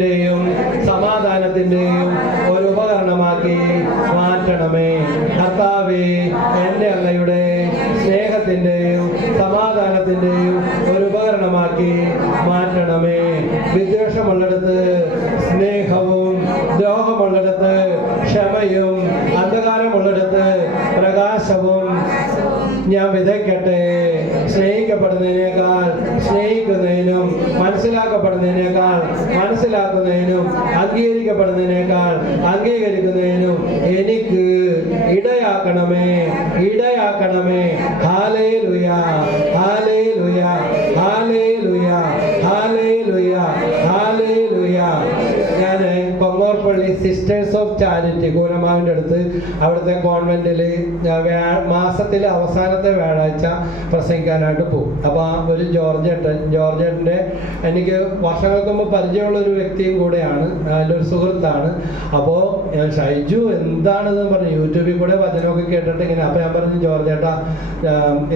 സ്നേഹത്തിന്റെയും സമാധാനത്തിന്റെയും ഒരു ഉപകരണമാക്കി മാറ്റണമേ. കർത്താവേ എന്റെ അങ്ങയുടെ സ്നേഹത്തിന്റെയും സമാധാനത്തിന്റെയും ഒരു ഉപകരണമാക്കി മാറ്റണമേ. വിദ്വേഷമുള്ളിടത്ത് സ്നേഹവും ദ്രോഹമുള്ളിടത്ത് ക്ഷമയും അന്ധകാരമുള്ളിടത്ത് പ്രകാശവും ഞാൻ വിതയ്ക്കട്ടെ. സ്നേഹിക്കപ്പെടുന്നതിനേക്കാൾ സ്നേഹിക്കുന്നതിനും മനസ്സിലാക്കപ്പെടുന്നതിനേക്കാൾ മനസ്സിലാക്കുന്നതിനും അംഗീകരിക്കപ്പെടുന്നതിനേക്കാൾ അംഗീകരിക്കുന്നതിനും എനിക്ക് ഇടയാക്കണമേ ഇടയാക്കണമേ ഹാലേ ലുയ ഹാലേ ലുയ ഹാലേ ലുയ ഹാലേ ലുയ ഹാലേ ലുയ ഞാൻ കൊങ്ങോർപ്പള്ളി സിസ്റ്റേഴ്സ് ഓഫ് ചാരിറ്റി കൂനമാവിന്റെ അടുത്ത് അവിടുത്തെ കോൺവെന്റിൽ മാസത്തിലെ അവസാനത്തെ വ്യാഴാഴ്ച പ്രസംഗിക്കാനായിട്ട് പോകും. അപ്പോൾ ഒരു ജോർജേട്ടൻ ജോർജേട്ടന്റെ എനിക്ക് വർഷങ്ങൾക്ക് മുമ്പ് പരിചയമുള്ള ഒരു വ്യക്തിയും കൂടെയാണ് എന്റെ ഒരു സുഹൃത്താണ്. അപ്പോൾ ഞാൻ ഷൈജു എന്താണെന്ന് പറഞ്ഞു യൂട്യൂബിൽ കൂടെ വചനമൊക്കെ കേട്ടിട്ട് ഇങ്ങനെ അപ്പോൾ ഞാൻ പറഞ്ഞു ജോർജേട്ടാ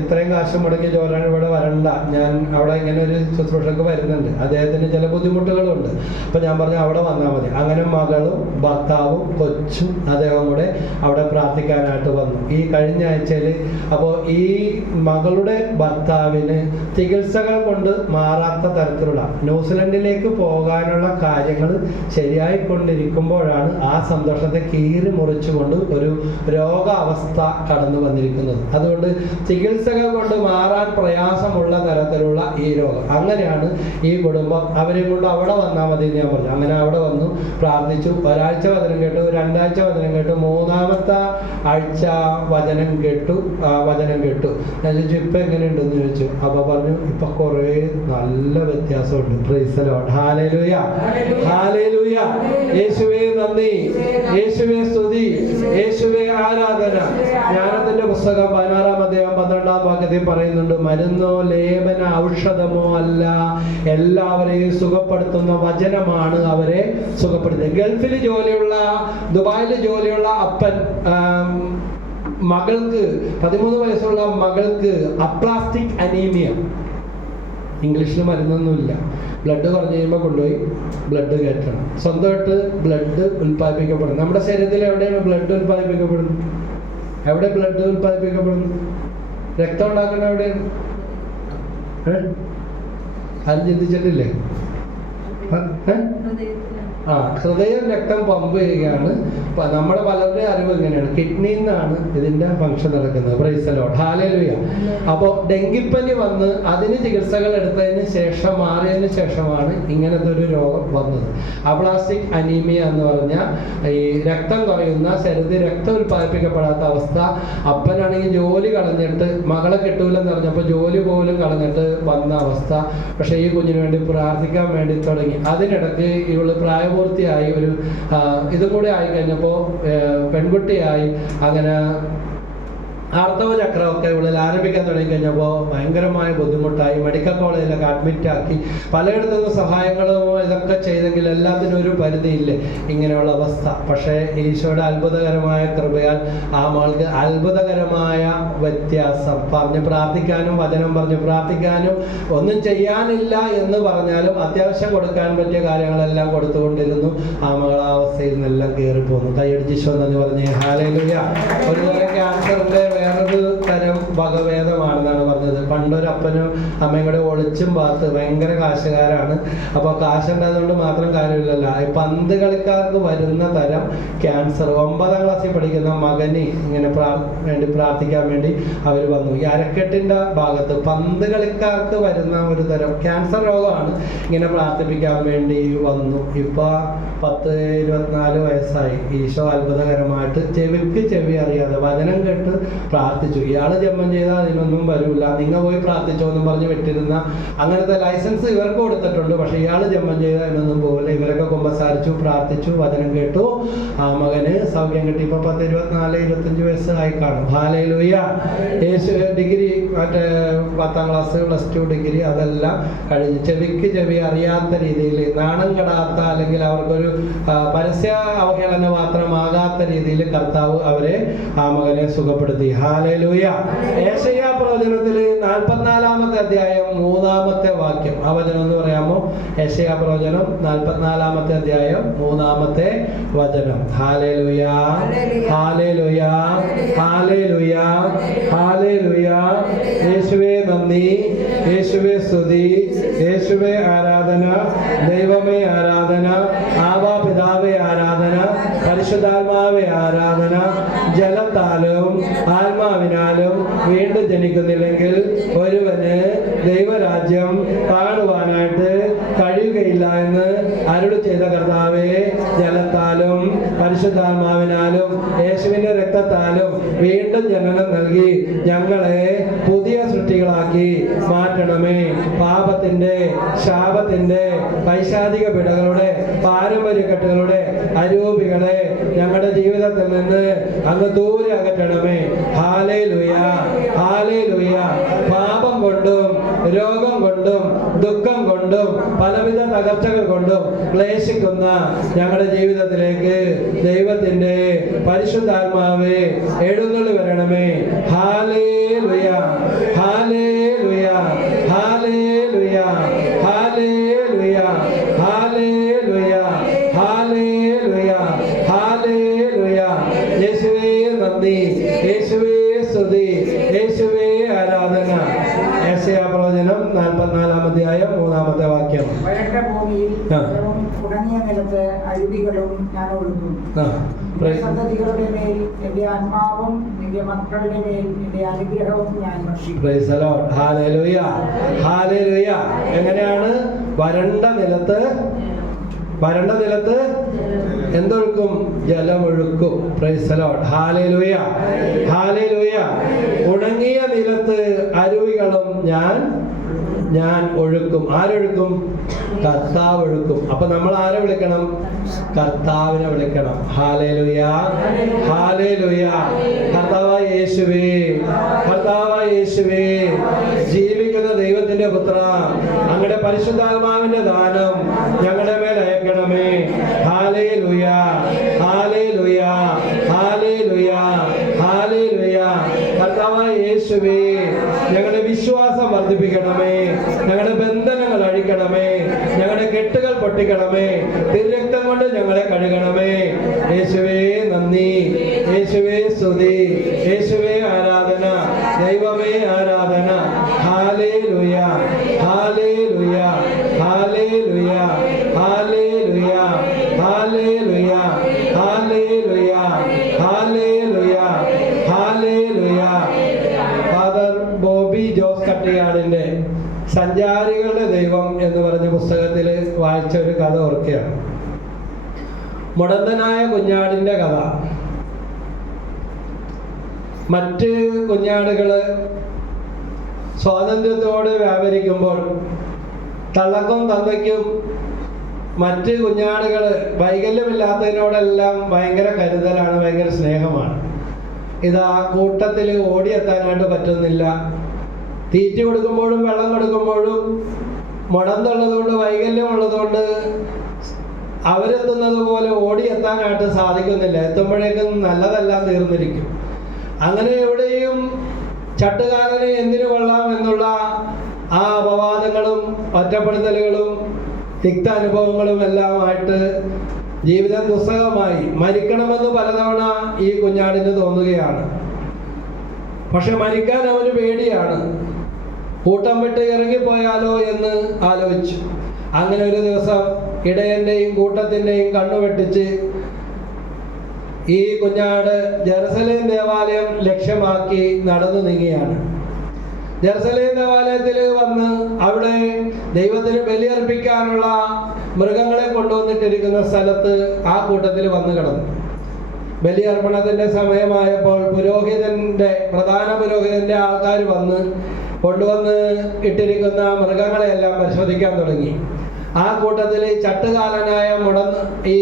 ഇത്രയും കാശ് മുടക്കി ജോർജാൻ ഇവിടെ വരണ്ട. ഞാൻ അവിടെ ഇങ്ങനെ ഒരു ശുശ്രൂഷക്ക് വരുന്നുണ്ട്. അദ്ദേഹത്തിന് ചില ബുദ്ധിമുട്ടുകളുണ്ട്. അപ്പോൾ ഞാൻ പറഞ്ഞു അവിടെ വന്നാൽ മതി. അങ്ങനെ മകളും ഭർത്താവും കൊച്ചും അദ്ദേഹം കൂടെ അവിടെ പ്രാർത്ഥിക്കാനായിട്ട് വന്നു. ഈ കഴിഞ്ഞ ആഴ്ചയിൽ അപ്പോൾ ഈ മകളുടെ ഭർത്താവിന് ചികിത്സകൾ കൊണ്ട് മാറാത്ത തരത്തിലുള്ള ന്യൂസിലൻഡിലേക്ക് പോകാനുള്ള കാര്യങ്ങൾ ശരിയായിക്കൊണ്ടിരിക്കുമ്പോഴാണ് ആ സന്തോഷത്തെ കീറി മുറിച്ചുകൊണ്ട് ഒരു രോഗാവസ്ഥ കടന്നു വന്നിരിക്കുന്നത്. അതുകൊണ്ട് ചികിത്സകൾ കൊണ്ട് മാറാൻ പ്രയാസമുള്ള തരത്തിലുള്ള ഈ രോഗം. അങ്ങനെയാണ് ഈ കുടുംബം അവരെ കൊണ്ട് അവിടെ വന്നാൽ മതി ഞാൻ പറഞ്ഞു. അങ്ങനെ അവിടെ വന്നു പ്രാർത്ഥിച്ചു. ഒരാഴ്ച വചനം കേട്ടു രണ്ടാഴ്ച വചനം കേട്ടു മൂന്നാമത്തെ ആഴ്ച വചനം കേട്ടു ആ വചനം കേട്ടു. ഞാൻ ചോദിച്ചു ഇപ്പൊ എങ്ങനെയുണ്ടെന്ന് ചോദിച്ചു. അപ്പൊ പറഞ്ഞു ഇപ്പൊ കുറേ നല്ല വ്യത്യാസമുണ്ട്. പ്രൈസലോ ഹാലേലൂയ ഹാലേലൂയ യേശുവേ നന്ദി. യേശുവേ. സ്തുതി. യേശുവേ ആരാധന. പുസ്തകം പതിനാറാം അധ്യായം പന്ത്രണ്ടാം വാക്യത്തിൽ പറയുന്നുണ്ട് മരുന്നോ ലേപന ഔഷധമോ അല്ല എല്ലാവരെയും സുഖപ്പെടുത്തുന്ന വചനമാണ് അവരെ സുഖപ്പെടുത്തുന്നത്. ഗൾഫിൽ ജോലിയുള്ള ദുബായിൽ ജോലിയുള്ള അപ്പൻ മകൾക്ക് പതിമൂന്ന് വയസ്സുള്ള മകൾക്ക് അപ്ലാസ്റ്റിക് അനീമിയ. ഇംഗ്ലീഷിൽ മരുന്നൊന്നുമില്ല. ബ്ലഡ് കുറഞ്ഞു കഴിയുമ്പോൾ കൊണ്ടുപോയി ബ്ലഡ് കയറ്റണം. സ്വന്തമായിട്ട് ബ്ലഡ് ഉൽപ്പാദിപ്പിക്കപ്പെടും നമ്മുടെ ശരീരത്തിൽ എവിടെയാണ് ബ്ലഡ് ഉൽപ്പാദിപ്പിക്കപ്പെടുന്നത്? എവിടെ ബ്ലഡ് ഉൽപ്പാദിപ്പിക്കപ്പെടുന്നു? രക്തം ഉണ്ടാക്കുന്ന എവിടെയാണ് അത് ചിന്തിച്ചിട്ടില്ലേ? ആ ഹൃദയം രക്തം പമ്പ് ചെയ്യുകയാണ് നമ്മുടെ പലരുടെ അറിവ് ഇങ്ങനെയാണ്. കിഡ്നിയിൽ നിന്നാണ് ഇതിന്റെ ഫംഗ്ഷൻ നടക്കുന്നത്. പ്രൈസലോട്ട് ഹാലലുയ അപ്പോൾ ഡെങ്കിപ്പനി വന്ന് അതിന് ചികിത്സകൾ എടുത്തതിന് ശേഷം മാറിയതിന് ശേഷമാണ് ഇങ്ങനത്തെ ഒരു രോഗം വന്നത്. അബ്ലാസ്റ്റിക് അനീമിയ എന്ന് പറഞ്ഞാൽ ഈ രക്തം കുറയുന്ന ശരീരത്തിൽ രക്തം ഉൽപ്പാദിപ്പിക്കപ്പെടാത്ത അവസ്ഥ. അപ്പനാണെങ്കിൽ ജോലി കളഞ്ഞിട്ട് മകളെ കിട്ടൂലെന്ന് പറഞ്ഞപ്പോൾ ജോലി പോലും കളഞ്ഞിട്ട് വന്ന അവസ്ഥ. പക്ഷേ ഈ കുഞ്ഞിന് വേണ്ടി പ്രാർത്ഥിക്കാൻ വേണ്ടി തുടങ്ങി. അതിനിടയ്ക്ക് ഇവൾ പ്രായപൂർത്തിയായി ഒരു ഇതും കൂടെ ആയി കഴിഞ്ഞപ്പോൾ പെൺകുട്ടിയായി അങ്ങനെ ആർത്തവ ചക്രമൊക്കെ ഉള്ളിൽ ആരംഭിക്കാൻ തുടങ്ങി കഴിഞ്ഞപ്പോൾ ഭയങ്കരമായ ബുദ്ധിമുട്ടായി മെഡിക്കൽ കോളേജിലൊക്കെ അഡ്മിറ്റ് ആക്കി. പലയിടത്തു നിന്നും സഹായങ്ങളും ഇതൊക്കെ ചെയ്തെങ്കിൽ എല്ലാത്തിനും ഒരു പരിധിയില്ലേ. ഇങ്ങനെയുള്ള അവസ്ഥ. പക്ഷേ ഈശോയുടെ അത്ഭുതകരമായ കൃപയാൽ ആ മകൾക്ക് അത്ഭുതകരമായ വ്യത്യാസം. പറഞ്ഞ് പ്രാർത്ഥിക്കാനും വചനം പറഞ്ഞ് പ്രാർത്ഥിക്കാനും ഒന്നും ചെയ്യാനില്ല എന്ന് പറഞ്ഞാലും അത്യാവശ്യം കൊടുക്കാൻ പറ്റിയ കാര്യങ്ങളെല്ലാം കൊടുത്തുകൊണ്ടിരുന്നു. ആ മകൾ ആ അവസ്ഥയിൽ നിന്നെല്ലാം കയറിപ്പോന്നു കൈയടിച്ച് ഈശോ എന്ന് പറഞ്ഞ്. ഹാലയിലൂയ ഒരു ക്യാൻസറിന്റെ വേറൊരു തരം വകഭേദമാണെന്നാണ് പറഞ്ഞത്. പണ്ടൊരു അപ്പനും അമ്മയും കൂടെ ഒളിച്ചും പാത്ത് ഭയങ്കര കാശുകാരാണ്. അപ്പോൾ കാശുണ്ടായതുകൊണ്ട് മാത്രം കാര്യമില്ലല്ലോ. ഈ പന്ത് കളിക്കാർക്ക് വരുന്ന തരം ക്യാൻസർ. ഒമ്പതാം ക്ലാസ്സിൽ പഠിക്കുന്ന മകനെ ഇങ്ങനെ പ്രാ- വേണ്ടി പ്രാർത്ഥിക്കാൻ വേണ്ടി അവർ വന്നു. ഈ അരക്കെട്ടിന്റെ ഭാഗത്ത് പന്ത് കളിക്കാർക്ക് വരുന്ന ഒരു തരം ക്യാൻസർ രോഗമാണ് ഇങ്ങനെ പ്രാർത്ഥിപ്പിക്കാൻ വേണ്ടി വന്നു. ഇപ്പൊ പത്ത് ഇരുപത്തിനാല് വയസ്സായി. ഈശോ അത്ഭുതകരമായിട്ട് ചെവിക്ക് ചെവി അറിയാതെ വചനം കേട്ട് പ്രാർത്ഥിച്ചു. ഇയാൾ ജന്മം ചെയ്താൽ അതിനൊന്നും വരില്ല നിങ്ങൾ പോയി പ്രാർത്ഥിച്ചോ എന്നും പറഞ്ഞ് വിട്ടിരുന്ന അങ്ങനത്തെ ലൈസൻസ് ഇവർക്ക് കൊടുത്തിട്ടുണ്ട്. പക്ഷെ ഇയാൾ ജന്മം ചെയ്താൽ അതിനൊന്നും പോകില്ല. ഇവരൊക്കെ കുമ്പസാരിച്ചു പ്രാർത്ഥിച്ചു വചനം കേട്ടു. ആ മകന് സൗഖ്യം കിട്ടി. ഇപ്പൊ പത്ത് ഇരുപത്തിനാല് ഇരുപത്തഞ്ച് വയസ്സായി കാണും. ഹാലയിലൂയ യേശു ഡിഗ്രി മറ്റേ പത്താം ക്ലാസ് പ്ലസ് ടു ഡിഗ്രി അതെല്ലാം കഴിഞ്ഞ്. ചെവിക്ക് ചെവി അറിയാത്ത രീതിയിൽ നാണം കെടാത്ത അല്ലെങ്കിൽ അവർക്കൊരു പരസ്യ അവഹേളന മാത്രമാകാത്ത രീതിയിൽ കർത്താവ് അവരെ ആ മകനെ സുഖപ്പെടുത്തി. പ്രവചനത്തിൽ നാൽപ്പത്തിനാലാമത്തെ അധ്യായം മൂന്നാമത്തെ വാക്യം. ആ വചനം എന്ന് പറയാമോ? ഏഷയ പ്രവചനം നാൽപ്പത്തിനാലാമത്തെ അധ്യായം മൂന്നാമത്തെ വചനം. ഹാലേ ലുയാ ഹാലേ ലുയാ ഹാലേ ലുയാ ഹാലേ ലുയാ യേശുവേ നന്ദി. യേശുവെ സ്തുതി. യേശുവെ ആരാധന. ദൈവമേ ആരാധന. ആവാ പിതാവേ ആരാധന. പരിശുദ്ധാത്മാവെ ആരാധന. ജലത്താലും ആത്മാവിനാലും വീണ്ടും ജനിക്കുന്നില്ലെങ്കിൽ ഒരുവന് ദൈവരാജ്യം കാണുവാനായിട്ട് കഴിയുകയില്ല എന്ന് അരുളി ചെയ്ത കർത്താവെ ജലത്താലും പരിശുദ്ധാത്മാവിനാലും യേശുവിന്റെ രക്തത്താലും വീണ്ടും ജനനം നൽകി ഞങ്ങളെ പുതിയ സൃഷ്ടികളാക്കി മാറ്റണമേ. പാപത്തിന്റെ ശാപത്തിന്റെ പൈശാചിക പിടകളുടെ പാരമ്പര്യക്കെട്ടുകളുടെ അരൂപികളെ ഞങ്ങളുടെ ജീവിതത്തിൽ നിന്ന് അങ്ങ് ദൂരെ അകറ്റണമേ. ഹാലേ ലുയ ഹാലേ ലുയ പാപം കൊണ്ടും രോഗം കൊണ്ടും ദുഃഖം കൊണ്ടും പലവിധ തകർച്ചകൾ കൊണ്ടും ക്ലേശിക്കുന്ന ഞങ്ങളുടെ ജീവിതത്തിലേക്ക് ദൈവത്തിന്റെ പരിശുദ്ധാത്മാവേ എഴുന്നള്ളി വരണമേ. ഹാലേ ലുയ ഹാലേ ലുയ ഹാലേ ലുയ ഹാലേ യേശയ പ്രവചനം നാൽപ്പത്തിനാലാം അധ്യായം മൂന്നാമത്തെ വാക്യം വരണ്ട ഭൂമിയിൽ ആ. ജലവും ഉണങ്ങിയ നിലത്ത് അരുവികളും ഞാൻ ഒഴുക്കും ആ നിന്റെ സന്തതികളുടെ മേൽ എന്റെ ആത്മാവും നിന്റെ മക്കളുടെ മേൽ എന്റെ അനുഗ്രഹവും ഞാൻ Praise the Lord. Hallelujah. Hallelujah. എങ്ങനെയാണ് വരണ്ട നിലത്ത് വരണ്ട നിലത്ത് എന്തൊഴുക്കും? ജലമൊഴുക്കും. ഉണങ്ങിയ നിലത്ത് അരുവികളും ഞാൻ ഞാൻ ഒഴുക്കും. ആരൊഴുക്കും? കർത്താവ് ഒഴുക്കും. അപ്പൊ നമ്മൾ ആരെ വിളിക്കണം? കർത്താവിനെ വിളിക്കണം. ഹാലേലുയാ ഹാലേലുയാ കർത്താവ യേശുവേ. കർത്താവ യേശുവേ. ജീവിക്കുന്ന ദൈവത്തിന്റെ പുത്ര. അങ്ങയുടെ പരിശുദ്ധാത്മാവിന്റെ ദാനം ഞങ്ങളുടെ അയക്കണമേ ഹാലേലുയ ഹാലേലുയ ഹാലേലുയ ഹാലേലുയ കർത്താവായ യേശുവേ ഞങ്ങളുടെ വിശ്വാസം വർദ്ധിപ്പിക്കണമേ. ഞങ്ങളുടെ ബന്ധനങ്ങൾ അഴിക്കണമേ. ഞങ്ങളുടെ കെട്ടുകൾ പൊട്ടിക്കണമേ. തിരുരക്തം കൊണ്ട് ഞങ്ങളെ കഴുകണമേ. യേശുവേ നന്ദി. യേശുവേ സ്തുതി. യേശുവേ ആരാധന. ദൈവമേ ആരാധന. ഹാലേ ലുയ ഒരു കഥ ഓർക്കുകയാണ്. മുടന്തനായ കുഞ്ഞാടിന്റെ കഥ. മറ്റ് കുഞ്ഞാടുകൾ സ്വാതന്ത്ര്യത്തോട് വ്യാപരിക്കുമ്പോൾ തള്ളക്കും തന്തയ്ക്കും മറ്റ് കുഞ്ഞാടുകൾ വൈകല്യമില്ലാത്തതിനോടെല്ലാം ഭയങ്കര കരുതലാണ് ഭയങ്കര സ്നേഹമാണ്. ഇത് ആ കൂട്ടത്തിൽ ഓടിയെത്താനായിട്ട് പറ്റുന്നില്ല. തീറ്റ കൊടുക്കുമ്പോഴും വെള്ളം കൊടുക്കുമ്പോഴും മുടന്തുള്ളതുകൊണ്ട് വൈകല്യമുള്ളതുകൊണ്ട് അവരെത്തുന്നത് പോലെ ഓടിയെത്താനായിട്ട് സാധിക്കുന്നില്ല. എത്തുമ്പോഴേക്കും നല്ലതെല്ലാം തീർന്നിരിക്കും. അങ്ങനെ എവിടെയും ചട്ടുകാരനെ എന്തിനു കൊള്ളാം എന്നുള്ള ആ അപവാദങ്ങളും ഒറ്റപ്പെടുത്തലുകളും തിക്ത അനുഭവങ്ങളും എല്ലാമായിട്ട് ജീവിതം ദുസ്സഹമായി മരിക്കണമെന്ന് പലതവണ ഈ കുഞ്ഞാടിന് തോന്നുകയാണ്. പക്ഷെ മരിക്കാൻ അവന് പേടിയാണ്. കൂട്ടം വിട്ട് ഇറങ്ങിപ്പോയാലോ എന്ന് ആലോചിച്ചു. അങ്ങനെ ഒരു ദിവസം ഇടയന്റെയും കൂട്ടത്തിന്റെയും കണ്ണു വെട്ടിച്ച് ഈ കുഞ്ഞാട് ജെറുസലേം ദേവാലയം ലക്ഷ്യമാക്കി നടന്നു നീങ്ങിയാണ് ജെറുസലേം ദേവാലയത്തിൽ വന്ന് അവിടെ ദൈവത്തിന് ബലിയർപ്പിക്കാനുള്ള മൃഗങ്ങളെ കൊണ്ടുവന്നിട്ടിരിക്കുന്ന സ്ഥലത്ത് ആ കൂട്ടത്തിൽ വന്നു കിടന്നു. ബലിയർപ്പണത്തിന്റെ സമയമായപ്പോൾ പുരോഹിതന്റെ പ്രധാന പുരോഹിതന്റെ ആൾക്കാർ വന്ന് കൊണ്ടുവന്ന് ഇട്ടിരിക്കുന്ന മൃഗങ്ങളെയെല്ലാം പരിശോധിക്കാൻ തുടങ്ങി. ആ കൂട്ടത്തിൽ ചട്ടുകാലനായ മുടന്ന് ഈ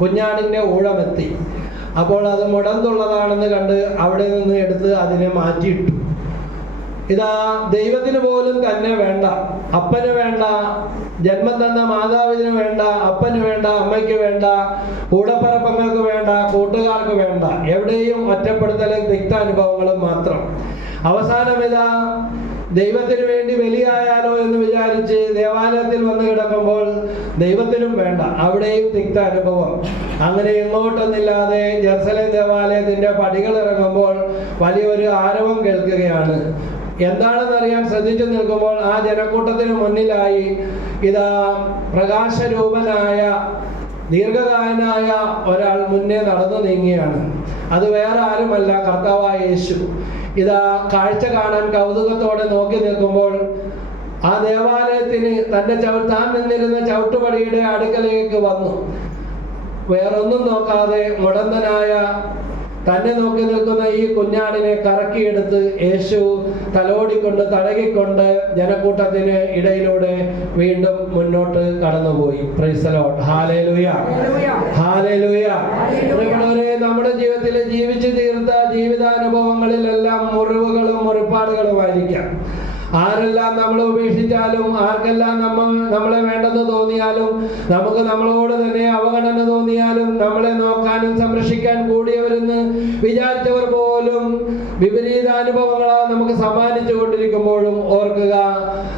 കുഞ്ഞാടിന്റെ ഊഴമെത്തി. അപ്പോൾ അത് മുടന്തുള്ളതാണെന്ന് കണ്ട് അവിടെ നിന്ന് എടുത്ത് അതിനെ മാറ്റിയിട്ടു. ഇതാ ദൈവത്തിന് പോലും തന്നെ വേണ്ട അപ്പന് വേണ്ട ജന്മം തന്ന മാതാവിന് വേണ്ട അപ്പന് വേണ്ട അമ്മയ്ക്ക് വേണ്ട കൂടപ്പറപ്പങ്ങൾക്ക് വേണ്ട കൂട്ടുകാർക്ക് വേണ്ട. എവിടെയും ഒറ്റപ്പെടുത്തലും തിക്താനുഭവങ്ങളും മാത്രം. അവസാനം ഇതാ ദൈവത്തിന് വേണ്ടി ബലിയായാലോ എന്ന് വിചാരിച്ച് ദേവാലയത്തിൽ വന്ന് കിടക്കുമ്പോൾ ദൈവത്തിനും വേണ്ട അവിടെയും തിക്ത അനുഭവം അങ്ങനെ എങ്ങോട്ടൊന്നില്ലാതെ ജെറുസലേം ദേവാലയത്തിന്റെ പടികൾ ഇറങ്ങുമ്പോൾ വലിയൊരു ആരവം കേൾക്കുകയാണ്. എന്താണെന്നറിയാൻ ശ്രദ്ധിച്ചു നിൽക്കുമ്പോൾ ആ ജനക്കൂട്ടത്തിന് മുന്നിലായി ഇതാ പ്രകാശരൂപനായ ദീർഘകാലനായ ഒരാൾ മുന്നേ നടന്നു നീങ്ങിയാണ് അത് വേറെ ആരുമല്ല കർത്താവായ യേശു. ഇതാ കാഴ്ച കാണാൻ കൗതുകത്തോടെ നോക്കി നിൽക്കുമ്പോൾ ആ ദേവാലയത്തിന് തന്റെ ചവി താൻ നിന്നിരുന്ന ചവിട്ടുപടിയുടെ അടുക്കലേക്ക് വന്നു. വേറൊന്നും നോക്കാതെ മുടന്തനായ തന്നെ നോക്കി നിൽക്കുന്ന ഈ കുഞ്ഞാടിനെ കറക്കിയെടുത്ത് യേശു തലോടിക്കൊണ്ട് തഴകിക്കൊണ്ട് ജനക്കൂട്ടത്തിന് ഇടയിലൂടെ വീണ്ടും മുന്നോട്ട് കടന്നുപോയി. നമ്മുടെ ജീവിതത്തിൽ ജീവിച്ചു തീർത്ത ജീവിതാനുഭവങ്ങളിലെല്ലാം മുറിവുകളും മുറിപ്പാടുകളുമായിരിക്കാം. ആരെല്ലാം നമ്മളെ ഉപേക്ഷിച്ചാലും ആർക്കെല്ലാം നമ്മൾ നമ്മളെ വേണ്ടെന്ന് തോന്നിയാലും നമുക്ക് നമ്മളോട് തന്നെ അവഗണന തോന്നിയാലും നമ്മളെ നോക്കാനും സംരക്ഷിക്കാൻ കൂടിയവരെന്ന് വിചാരിച്ചവർ പോലും വിപരീതാനുഭവങ്ങളാ നമുക്ക് സമ്മാനിച്ചു കൊണ്ടിരിക്കുമ്പോഴും ഓർക്കുക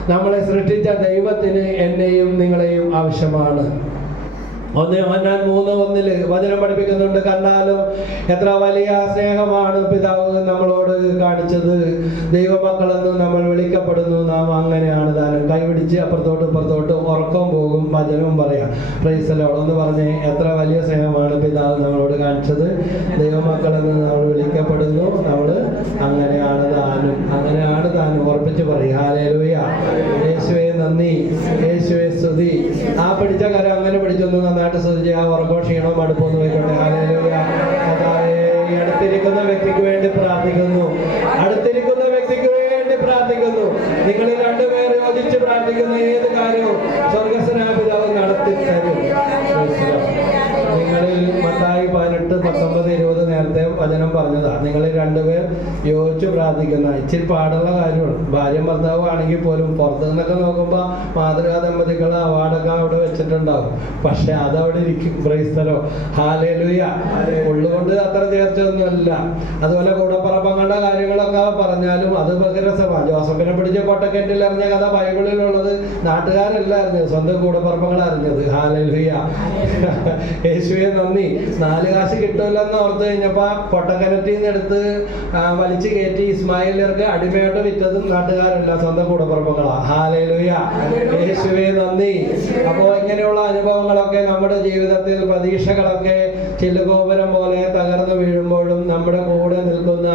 നമ്മളെ സൃഷ്ടിച്ച ദൈവത്തിന് എന്നെയും നിങ്ങളെയും ആവശ്യമാണ്. ഒന്ന് ഒന്നാൻ മൂന്ന് ഒന്നിൽ വചനം പഠിപ്പിക്കുന്നുണ്ട്. കണ്ടാലും എത്ര വലിയ സ്നേഹമാണ് പിതാവ് നമ്മളോട് കാണിച്ചത്. ദൈവമക്കളെന്ന് നമ്മൾ വിളിക്കപ്പെടുന്നു. നാം അങ്ങനെയാണ് താനും. കൈപിടിച്ച് അപ്പുറത്തോട്ട് ഇപ്പുറത്തോട്ട് ഉറക്കം പോകും. വചനവും പറയാം. പ്രൈസലോട് എന്ന് പറഞ്ഞ് എത്ര വലിയ സ്നേഹമാണ് പിതാവ് നമ്മളോട് കാണിച്ചത്. ദൈവമക്കളെന്ന് നമ്മൾ വിളിക്കപ്പെടുന്നു. നമ്മൾ അങ്ങനെയാണ് താനും. അങ്ങനെയാണ് താനും. ഉറപ്പിച്ച് പറയുക ഹാലേലുയ നന്ദി. യേശുവെ സ്തുതി. ആ പിടിച്ച കരം അങ്ങനെ പിടിച്ചൊന്ന് നന്നായിട്ട് ശ്രദ്ധിച്ച് ആ ഉറക്കോ ക്ഷീണോ മടുപ്പോ പോയിക്കോട്ടെ അടുത്തിരിക്കുന്ന വ്യക്തിക്ക് വേണ്ടി പ്രാർത്ഥിക്കുന്നു. അടുത്തിരിക്കുന്ന വ്യക്തിക്ക് വേണ്ടി പ്രാർത്ഥിക്കുന്നു. നിങ്ങൾ രണ്ടുപേർ യോജിച്ച് പ്രാർത്ഥിക്കുന്ന ഏത് കാര്യവും സ്വർഗസ്വനായ പിതാവ് നടത്തി തരും നിങ്ങളിൽ മത്തായി പതിനെട്ട് പത്തൊമ്പത് വചനം പറഞ്ഞതാണ്. നിങ്ങൾ രണ്ടുപേർ യോജിച്ച് പ്രാർത്ഥിക്കുന്ന ഇച്ചിരി പാടുള്ള കാര്യമാണ്. ഭാര്യ ഭർത്താവ് ആണെങ്കിൽ പോലും പുറത്തു നിന്നൊക്കെ നോക്കുമ്പോൾ മാതൃകാ ദമ്പതികൾ അവാർഡൊക്കെ അവിടെ വെച്ചിട്ടുണ്ടാവും. പക്ഷെ അതവിടെ ഇരിക്കും. ക്രൈസ്തലോ ഹാലേലുയ ഉള്ളുകൊണ്ട് അത്ര ചേർച്ചയൊന്നുമില്ല. അതുപോലെ കൂടപ്പറപ്പങ്ങളുടെ കാര്യങ്ങളൊക്കെ പറഞ്ഞാലും അത് ബഹിരസഭ ജോസഫിനെ പിടിച്ച കൊട്ടക്കെട്ടിൽ അറിഞ്ഞ കഥ ബൈബിളിലുള്ളത് നാട്ടുകാരല്ല അറിഞ്ഞത് സ്വന്തം കൂടപ്പറപ്പങ്ങൾ അറിഞ്ഞത്. ഹാലേലുയ യേശുവെ നന്ദി. നാല് കാശ് കിട്ടൂലെന്ന് ഓർത്ത് കഴിഞ്ഞപ്പോ പൊട്ടക്കിണറ്റിൽ നിന്ന് എടുത്ത് വലിച്ചു കയറ്റി ഇസ്മായിലർക്ക് അടിമയായിട്ട് വിറ്റതും നാട്ടുകാരല്ല സ്വന്തം കൂടപ്പുറപ്പുകളാ. ഹാലേലുയ. യേശുവേ നന്ദി. അപ്പോ ഇങ്ങനെയുള്ള അനുഭവങ്ങളൊക്കെ നമ്മുടെ ജീവിതത്തിൽ പ്രതീക്ഷകളൊക്കെ ചില്ലുഗോപുരം പോലെ തകർന്നു വീഴുമ്പോഴും നമ്മുടെ കൂടെ നിൽക്കുന്ന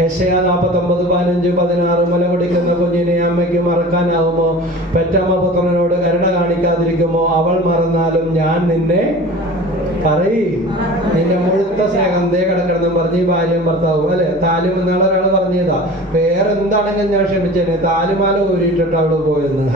യശയ നാൽപ്പത്തൊമ്പത് പതിനഞ്ച് പതിനാറ് മുല കുടിക്കുന്ന കുഞ്ഞിനെ അമ്മയ്ക്ക് മറക്കാനാവുമോ? പെറ്റമ്മ പുത്രനോട് കരുണ കാണിക്കാതിരിക്കുമോ? അവൾ മറന്നാലും ഞാൻ നിന്നെ പറയ്. നിന്റെ മുഴുത്ത സ്നേഹം. ദേ കിടക്കണം പറഞ്ഞ് ഭാര്യയും ഭർത്താവും. അല്ലെ? താലും എന്നാണ് ഒരാൾ പറഞ്ഞതാ. വേറെ എന്താണെങ്കിലും ഞാൻ ക്ഷമിച്ചേനെ. താലുമാല ഊരിയിട്ടിട്ട് അവിടെ പോയെന്ന്.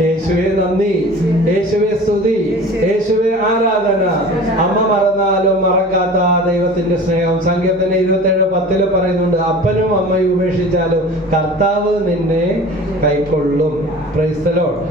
യേശുവെ നന്ദി. യേശുവേ സ്തുതി. യേശുവേ ആരാധന. അമ്മ മറന്നാലും മറക്കാത്ത ദൈവത്തിന്റെ സ്നേഹം. സംഖ്യത്തിന് ഇരുപത്തേഴ് പത്തിൽ പറയുന്നുണ്ട് അപ്പനും അമ്മയും ഉപേക്ഷിച്ചാലും കർത്താവ് നിന്നെ കൈക്കൊള്ളും. പ്രൈസ്തലോ